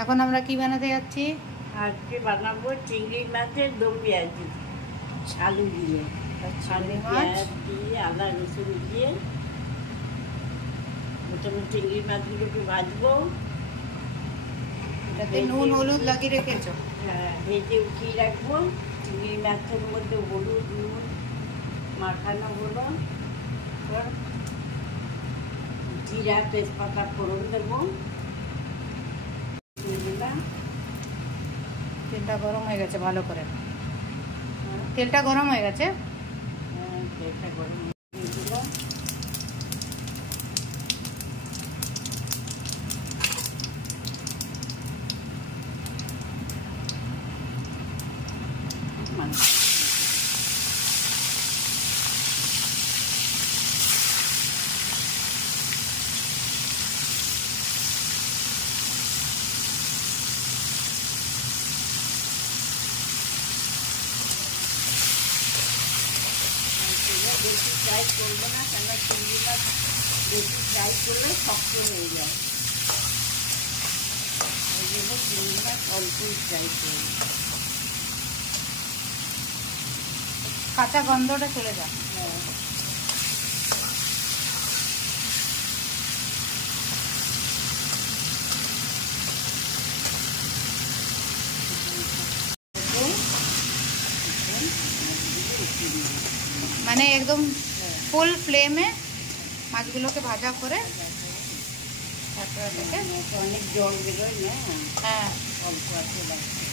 এখন আমরা কি বানাতে যাচ্ছি? আজকে বানাবো চিংড়ি মাছের দম পেঁয়াজি, আলু দিয়ে, আলু পেঁয়াজ দিয়ে, আদা রসুন দিয়ে প্রথমে চিংড়ি মাছগুলোকে ভাজবো। এটাতে নুন হলুদ লাগিয়ে রেখেছো? হ্যাঁ, ভেজে উঠিয়ে রাখবো। চিংড়ি মাছের মধ্যে হলুদ নুন মাখানো হলো, জিরা তেজপাতা ফোড়ন দেবো। তেলটা গরম হয়ে গেছে ভালো করে। তেলটা গরম হয়ে গেছে। হ্যাঁ, তেলটা গরম হয়ে দিল। বেশি ফ্রাই করবো না, কেন চিংড়ি মাছ বেশি ফ্রাই করলে শক্ত হয়ে যায়। ওই জন্য চিংড়ি মাছ অল্পই ফ্রাই করবো। কাঁচা গন্ধটা চলে যায়। হ্যাঁ, মানে একদম ফুল ফ্লেমে মাছগুলোকে ভাজা করে তারপরে অনেক জল বেরোয় না। হ্যাঁ, অল্প আছে লাগছে।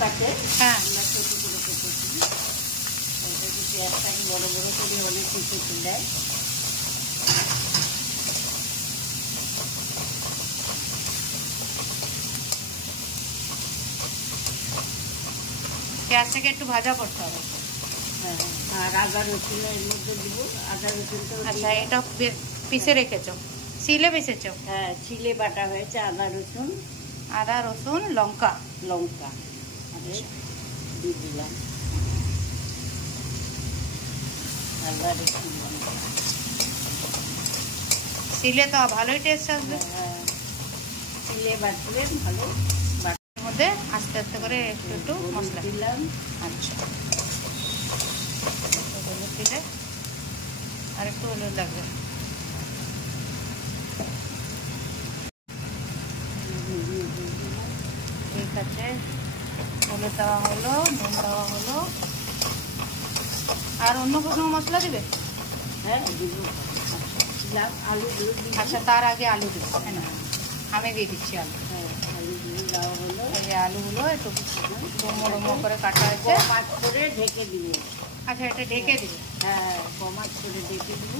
কাটে, হ্যাঁ, আমরা ছোটো করে কেটেছি। ওটাকে পেঁয়াজটাকে বড় বড় করে অনেক কেটে দেয়। পেঁয়াজটাকে একটু ভাজা করতে হবে। হ্যাঁ, আর আদা রসুন এর মধ্যে দিব। আদা রসুনটা আচ্ছা, এটা পিষে রেখেছো? শিলে পিষেছো? হ্যাঁ, ছিলে বাটা হয়েছে আদা রসুন, লঙ্কা লঙ্কা দিয়ে দিলাম। আদা রসুন লঙ্কা শিলে তো ভালোই টেস্ট আসবে। হ্যাঁ, ছিলে বাটলে ভালো। এর মধ্যে আস্তে আস্তে করে একটু একটু মশলা দিলাম। আচ্ছা, হলুদ দিলে আর একটু হলুদ লাগবে। ঠিক আছে, হলুদ দেওয়া হলো, নুন দেওয়া হলো। আর অন্য কোনো মশলা দিবে? হ্যাঁ, দিব। আলুগুলো আচ্ছা, তার আগে আলু দিচ্ছি। হ্যাঁ, আমি দিয়ে দিচ্ছি আলু। হ্যাঁ, আলুগুলো দেওয়া হলো। এই আলুগুলো একটু ডুমো ডুমো করে কাটা হয়েছে। কমাট করে ঢেকে দিব। আচ্ছা, এটা ঢেকে দিবে? হ্যাঁ, কমাট করে ঢেকে দিব।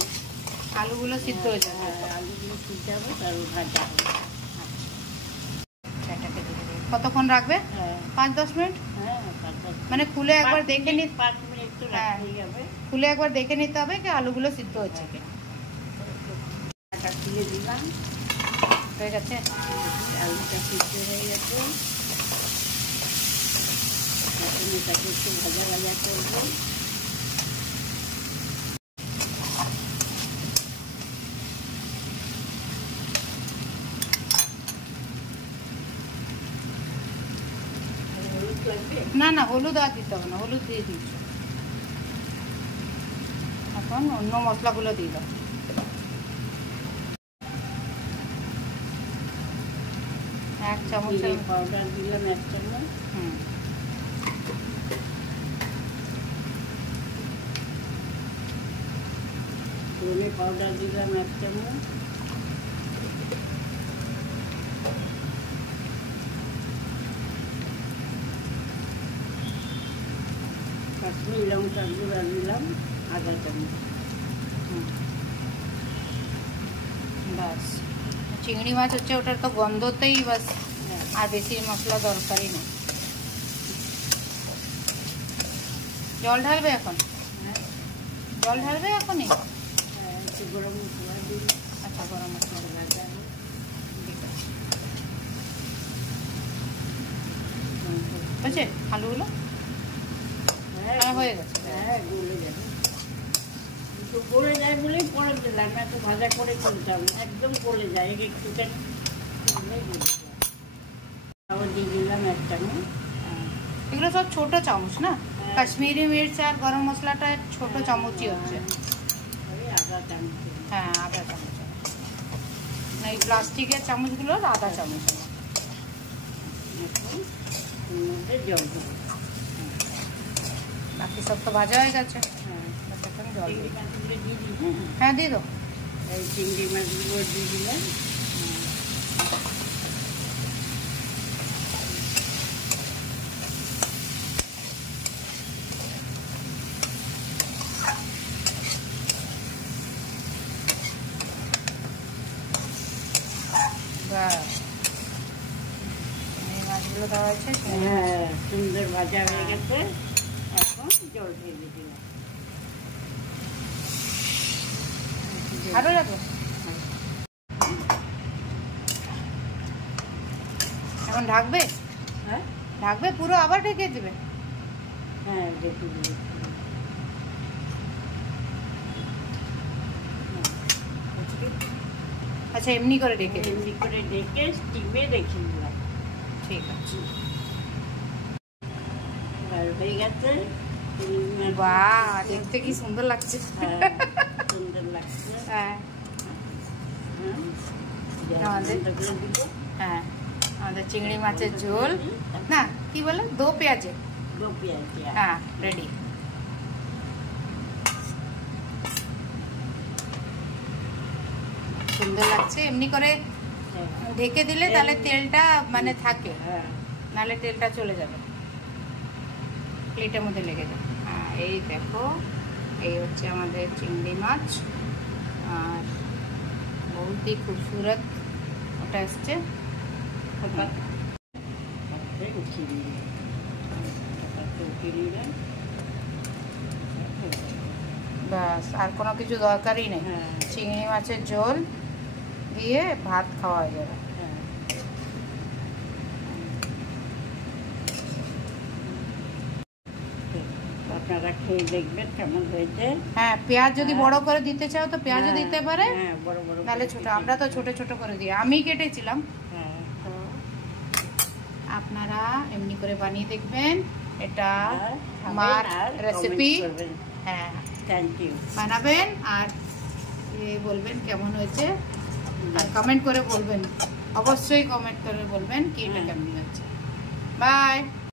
আলুগুলো সিদ্ধ হয়ে যাবে। হ্যাঁ, আলুগুলো সিদ্ধ হবে, তারপর ভাজা হবে। আচ্ছা, এটাকে ঢেকে দিবে। কতক্ষণ রাখবে? হ্যাঁ, 5-10 মিনিট। হ্যাঁ, মানে খুলে একবার দেখে নিতে? 5 মিনিট তো রাখতেই হবে। খুলে একবার দেখে নিতে হবে কি আলুগুলো সিদ্ধ হচ্ছে কিনা। এটা তুলে দিলাম। হয়ে গেছে? আলুটা সিদ্ধ হয়ে গেছে। এখন এটাকে একটু ভাজা ভাজা করবো। হলুদ লাগবে? না না, হলুদ আর দিতে হবে না, হলুদ দিয়ে দিচ্ছ। এখন অন্য মশলাগুলো দিয়ে দাও। এক চামচ জিরে পাউডার দিলাম 1 চামচ। ধনে পাউডার দিলাম 1 চামচ। কাশ্মীরি লঙ্কার গুঁড়া দিলাম 1/2 চামচ। বাস, চিংড়ি মাছ হচ্ছে ওটার তো গন্ধতেই বাস, আর বেশি মশলা দরকারই নেই। জল ঢালবে এখন? হ্যাঁ, জল ঢালবে এখনই? হ্যাঁ, একটু গরম মশলা দিই। আচ্ছা, গরম মশলা ভাজা হোক। ঠিক আছে। হয়েছে আলুগুলো? হ্যাঁ, হয়ে হয়ে গেছে। হ্যাঁ গলে যাবে, তো গলে যায় বলেই পরে দিলাম, এত ভাজা করে তুলতাম, একদম গলে যায় একটুখানি গলে যায়। আবার দিয়ে দিলাম এক চামচ। এগুলো সব ছোট চামচ না, কাশ্মীরি মির্চ আর গরম মশলাটা ছোট চামচই হচ্ছে। আধা চামচ। হ্যাঁ আধা চামচ, এই প্লাস্টিকের চামচগুলোর আধা চামচ। এখন এর মধ্যে জল দেবো। বাকি সব তো ভাজা হয়ে গেছে, হ্যাঁ এখন জল চিংড়ি দিই। মাছগুলো দিয়ে দিই। হ্যাঁ হ্যাঁ দিয়ে দাও। এই চিংড়ি মাছগুলো দিয়ে দিলাম। ব্যাস, এই মাছগুলো দেওয়া হয়েছে। হ্যাঁ সুন্দর ভাজা হয়ে গেছে, এখন জল দিয়ে দিলাম। ভালো লাগবে। এখন ঢাকবে, হ্যাঁ ঢাকবে পুরো, আবার ঢেকে দিবে। হ্যাঁ দেখি দিই। আচ্ছা এমনি করে ঢেকে দিবে, এমনি করে ডেকে স্টিমে রেখে দিলাম। ঠিক আছে। আর হয়ে গেছে। বাহ, দেখতে কি সুন্দর লাগছে। হ্যাঁ সুন্দর লাগছে। হ্যাঁ হ্যাঁ, আমাদের চিংড়ি মাছের ঝোল না, কি বলে, দো পেঁয়াজে। দো পেঁয়াজ। হ্যাঁ রেডি। সুন্দর লাগছে। এমনি করে ঢেকে দিলে তাহলে তেলটা মানে থাকে, হ্যাঁ নাহলে তেলটা চলে যাবে, প্লেটের মধ্যে লেগে যাবে। হ্যাঁ এই দেখো, এই হচ্ছে আমাদের চিংড়ি মাছ, আর বহুত ही खूबसूरत ওটা এসছে। ব্যাস, আর কোনো কিছু দরকারই নেই। হ্যাঁ চিংড়ি মাছের ঝোল দিয়ে ভাত খাওয়া যাবে। হ্যাঁ আপনারা খেয়ে দেখবেন কেমন হয়েছে। হ্যাঁ পেঁয়াজ যদি বড় করে দিতে চাও তো পেঁয়াজও হ্যাঁ, দিতে পারে, হ্যাঁ বড় বড় নাহলে করে ছোট। কেটে আমরা তো দিতে ছোট ছোট করে দিই, আমি কেটেছিলাম। হ্যাঁ তো আপনারা এমনি করে বানিয়ে দেখবেন, এটা আমার রেসিপি। হ্যাঁ থ্যাংক ইউ। বানাবেন আর বলবেন কেমন হয়েছে, আর কমেন্ট করে বলবেন, অবশ্যই কমেন্ট করে বলবেন কি এটা কেমন হয়েছে। বাই।